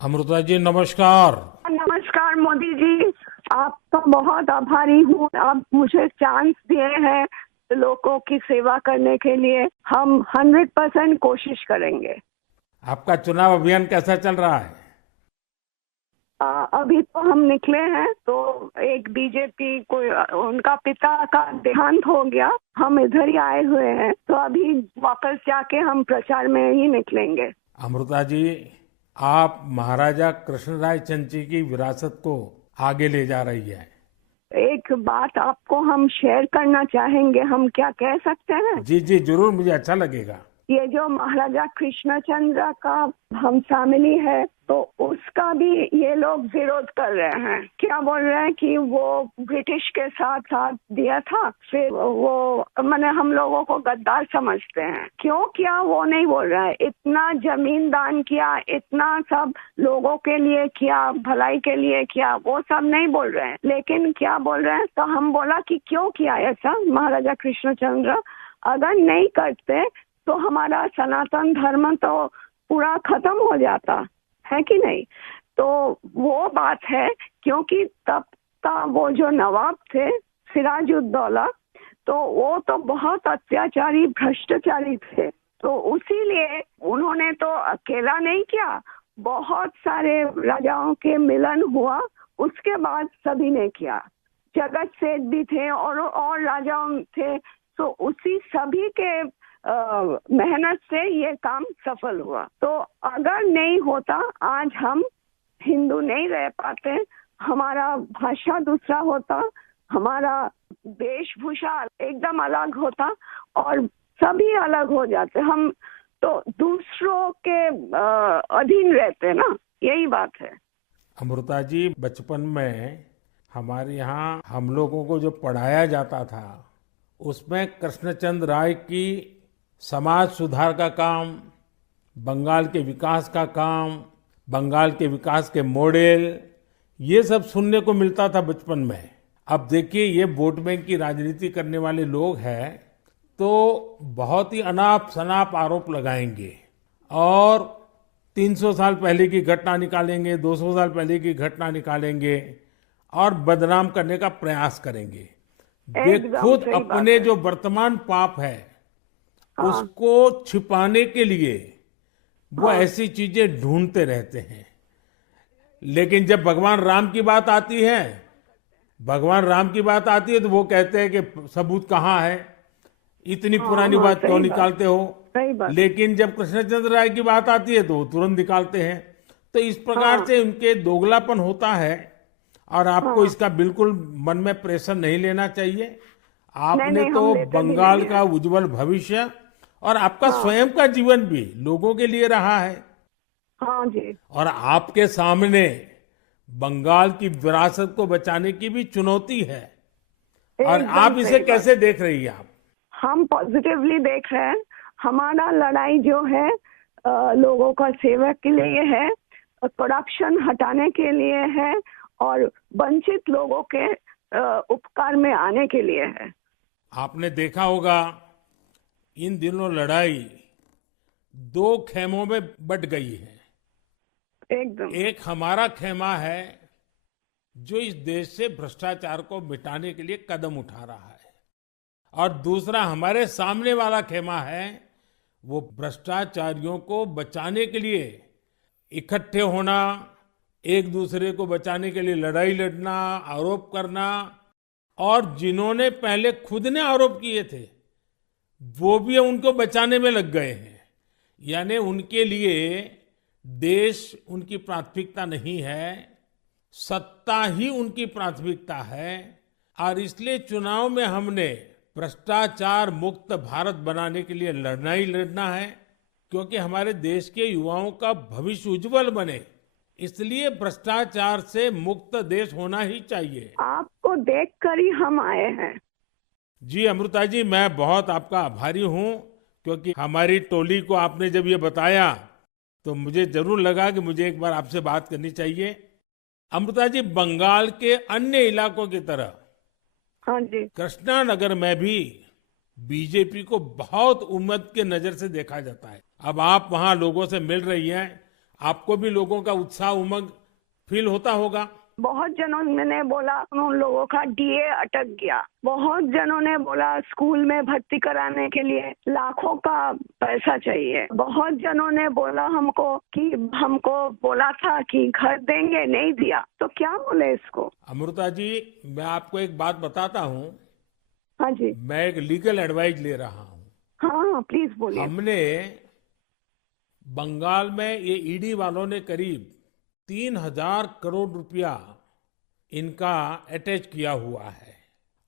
अमृता जी नमस्कार। नमस्कार मोदी जी। आपका बहुत आभारी हूँ। आप मुझे चांस दिए हैं लोगों की सेवा करने के लिए। हम 100% कोशिश करेंगे। आपका चुनाव अभियान कैसा चल रहा है? अभी तो हम निकले हैं तो एक बीजेपी को उनका पिता का देहांत हो गया। हम इधर ही आए हुए हैं तो अभी वापस जाके हम प्रचार में ही निकलेंगे। अमृता जी, आप महाराजा कृष्णराय चंद जी की विरासत को आगे ले जा रही है। एक बात आपको हम शेयर करना चाहेंगे। हम क्या कह सकते हैं? जी जी जरूर, मुझे अच्छा लगेगा। ये जो महाराजा कृष्णचंद्र का हम फैमिली है तो उसका भी ये लोग विरोध कर रहे हैं। क्या बोल रहे हैं कि वो ब्रिटिश के साथ साथ दिया था, फिर वो माने हम लोगों को गद्दार समझते हैं। क्यों किया वो नहीं बोल रहे हैं। इतना जमीन दान किया, इतना सब लोगों के लिए किया, भलाई के लिए किया, वो सब नहीं बोल रहे हैं। लेकिन क्या बोल रहे हैं, तो हम बोला कि क्यों किया ऐसा महाराजा कृष्णचंद्र। अगर नहीं करते तो हमारा सनातन धर्म तो पूरा खत्म हो जाता है कि नहीं। तो वो बात है, क्योंकि तब का वो जो नवाब थे सिराजुद्दौला, तो वो तो बहुत अत्याचारी भ्रष्टाचारी थे। तो उसीलिए उन्होंने तो अकेला नहीं किया, बहुत सारे राजाओं के मिलन हुआ, उसके बाद सभी ने किया। जगत सेठ भी थे और राजाओं थे। तो उसी सभी के मेहनत से ये काम सफल हुआ। तो अगर नहीं होता आज हम हिंदू नहीं रह पाते। हमारा भाषा दूसरा होता, हमारा वेशभूषा एकदम अलग होता और सभी अलग हो जाते। हम तो दूसरों के अधीन रहते ना, यही बात है। अमृता जी, बचपन में हमारे यहाँ हम लोगों को जो पढ़ाया जाता था उसमें कृष्णचंद्र राय की समाज सुधार का काम, बंगाल के विकास का काम, बंगाल के विकास के मॉडल, ये सब सुनने को मिलता था बचपन में। अब देखिए, ये वोट बैंक की राजनीति करने वाले लोग हैं तो बहुत ही अनाप शनाप आरोप लगाएंगे और 300 साल पहले की घटना निकालेंगे, 200 साल पहले की घटना निकालेंगे और बदनाम करने का प्रयास करेंगे। वे एकदम खुद सही बात अपने है। जो वर्तमान पाप है हाँ उसको छिपाने के लिए वो हाँ ऐसी चीजें ढूंढते रहते हैं। लेकिन जब भगवान राम की बात आती है, भगवान राम की बात आती है तो वो कहते हैं कि सबूत कहाँ है, इतनी हाँ पुरानी हाँ, बात क्यों सही बात, निकालते हो। सही बात। लेकिन जब कृष्णचंद्र राय की बात आती है तो वो तुरंत निकालते हैं। तो इस प्रकार हाँ से उनके दोगलापन होता है और आपको हाँ, इसका बिल्कुल मन में प्रेशर नहीं लेना चाहिए। नहीं आपने नहीं, हम तो लेते भी बंगाल नहीं का है। उज्जवल भविष्य और आपका हाँ स्वयं का जीवन भी लोगों के लिए रहा है। हाँ जी, और आपके सामने बंगाल की विरासत को बचाने की भी चुनौती है। और एकदम आप इसे सही बात। कैसे देख रही हैं आप? हम पॉजिटिवली देख रहे हैं। हमारा लड़ाई जो है लोगों का सेवा के लिए है, करप्शन हटाने के लिए है और वंचित लोगों के उपकार में आने के लिए है। आपने देखा होगा, इन दिनों लड़ाई दो खेमों में बट गई है। एकदम। एक हमारा खेमा है जो इस देश से भ्रष्टाचार को मिटाने के लिए कदम उठा रहा है, और दूसरा हमारे सामने वाला खेमा है, वो भ्रष्टाचारियों को बचाने के लिए इकट्ठे होना, एक दूसरे को बचाने के लिए लड़ाई लड़ना, आरोप करना। और जिन्होंने पहले खुद ने आरोप किए थे वो भी उनको बचाने में लग गए हैं। यानी उनके लिए देश उनकी प्राथमिकता नहीं है, सत्ता ही उनकी प्राथमिकता है। और इसलिए चुनाव में हमने भ्रष्टाचार मुक्त भारत बनाने के लिए लड़ना ही लड़ना है, क्योंकि हमारे देश के युवाओं का भविष्य उज्जवल बने। इसलिए भ्रष्टाचार से मुक्त देश होना ही चाहिए। आपको देखकर ही हम आए हैं। जी अमृता जी, मैं बहुत आपका आभारी हूँ, क्योंकि हमारी टोली को आपने जब ये बताया तो मुझे जरूर लगा कि मुझे एक बार आपसे बात करनी चाहिए। अमृता जी, बंगाल के अन्य इलाकों की तरह हाँ जी। कृष्णा नगर में भी बीजेपी को बहुत उम्मीद के नजर से देखा जाता है। अब आप वहां लोगों से मिल रही हैं, आपको भी लोगों का उत्साह उमंग फील होता होगा। बहुत जनों ने बोला उन लोगों का डीए अटक गया। बहुत जनों ने बोला स्कूल में भर्ती कराने के लिए लाखों का पैसा चाहिए। बहुत जनों ने बोला हमको कि हमको बोला था कि घर देंगे, नहीं दिया। तो क्या बोले इसको। अमृता जी, मैं आपको एक बात बताता हूँ। हाँ जी। मैं एक लीगल एडवाइस ले रहा हूँ। हाँ प्लीज बोलिए। हमने बंगाल में ये ईडी वालों ने करीब 3,000 करोड़ रुपया इनका अटैच किया हुआ है।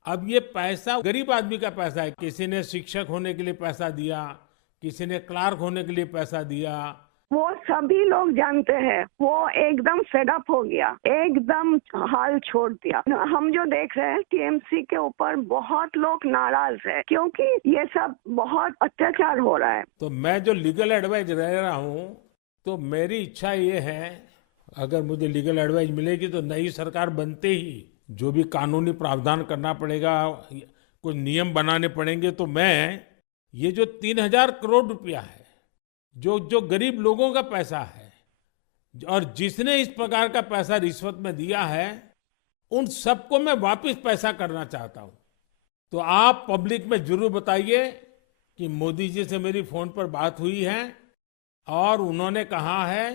अब ये पैसा गरीब आदमी का पैसा है। किसी ने शिक्षक होने के लिए पैसा दिया, किसी ने क्लार्क होने के लिए पैसा दिया। वो सभी लोग जानते हैं। वो एकदम फेडअप हो गया, एकदम हाल छोड़ दिया। हम जो देख रहे हैं टीएमसी के ऊपर बहुत लोग नाराज है क्योंकि ये सब बहुत अत्याचार हो रहा है। तो मैं जो लीगल एडवाइस ले रहा हूँ, तो मेरी इच्छा ये है, अगर मुझे लीगल एडवाइस मिलेगी तो नई सरकार बनते ही जो भी कानूनी प्रावधान करना पड़ेगा, कुछ नियम बनाने पड़ेंगे, तो मैं ये जो 3,000 करोड़ रुपया है, जो जो गरीब लोगों का पैसा है और जिसने इस प्रकार का पैसा रिश्वत में दिया है, उन सबको मैं वापस पैसा करना चाहता हूं। तो आप पब्लिक में जरूर बताइए कि मोदी जी से मेरी फोन पर बात हुई है और उन्होंने कहा है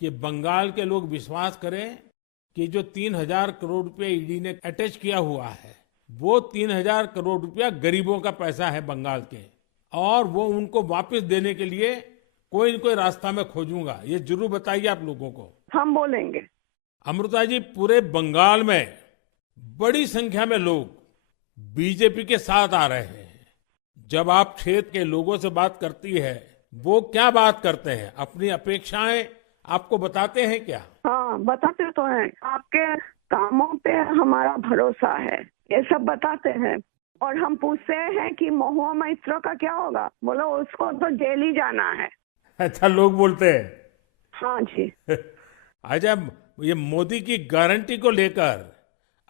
कि बंगाल के लोग विश्वास करें कि जो 3,000 करोड़ रुपए ईडी ने अटैच किया हुआ है, वो 3,000 करोड़ रुपया गरीबों का पैसा है बंगाल के, और वो उनको वापस देने के लिए कोई न कोई रास्ता मैं खोजूंगा। ये जरूर बताइए आप लोगों को। हम बोलेंगे। अमृता जी, पूरे बंगाल में बड़ी संख्या में लोग बीजेपी के साथ आ रहे हैं। जब आप क्षेत्र के लोगों से बात करती है, वो क्या बात करते हैं? अपनी अपेक्षाएं आपको बताते हैं क्या? हाँ बताते तो हैं। आपके कामों पे हमारा भरोसा है, ये सब बताते हैं। और हम पूछते हैं कि महुआ मैत्रो का क्या होगा, बोलो उसको तो जेल ही जाना है। अच्छा, लोग बोलते हैं। हाँ जी। अच्छा, ये मोदी की गारंटी को लेकर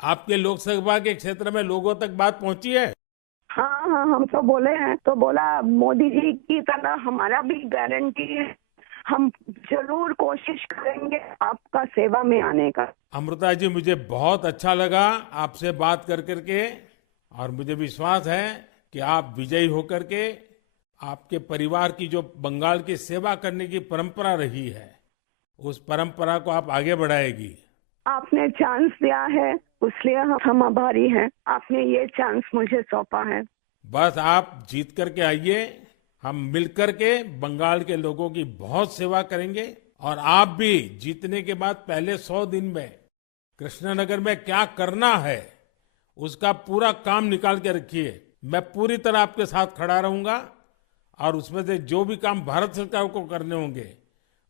आपके लोकसभा के क्षेत्र में लोगों तक बात पहुंची है? हाँ हाँ, हम तो बोले हैं। तो बोला मोदी जी की तरह हमारा भी गारंटी है, हम जरूर कोशिश करेंगे आपका सेवा में आने का। अमृता जी, मुझे बहुत अच्छा लगा आपसे बात कर करके, और मुझे विश्वास है कि आप विजयी होकर के आपके परिवार की जो बंगाल की सेवा करने की परंपरा रही है, उस परंपरा को आप आगे बढ़ाएगी। आपने चांस दिया है, उसलिए हम आभारी हैं। आपने ये चांस मुझे सौंपा है। बस आप जीत करके आइए, हम मिलकर के बंगाल के लोगों की बहुत सेवा करेंगे। और आप भी जीतने के बाद पहले 100 दिन में कृष्णनगर में क्या करना है, उसका पूरा काम निकाल के रखिए। मैं पूरी तरह आपके साथ खड़ा रहूंगा, और उसमें से जो भी काम भारत सरकार को करने होंगे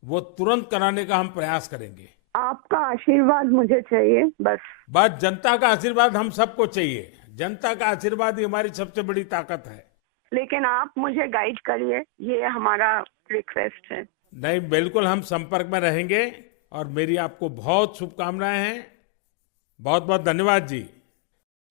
वो तुरंत कराने का हम प्रयास करेंगे। आपका आशीर्वाद मुझे चाहिए बस। बस जनता का आशीर्वाद हम सबको चाहिए। जनता का आशीर्वाद ही हमारी सबसे बड़ी ताकत है। लेकिन आप मुझे गाइड करिए, ये हमारा रिक्वेस्ट है। नहीं, बिल्कुल हम संपर्क में रहेंगे, और मेरी आपको बहुत शुभकामनाएं हैं। बहुत बहुत धन्यवाद जी।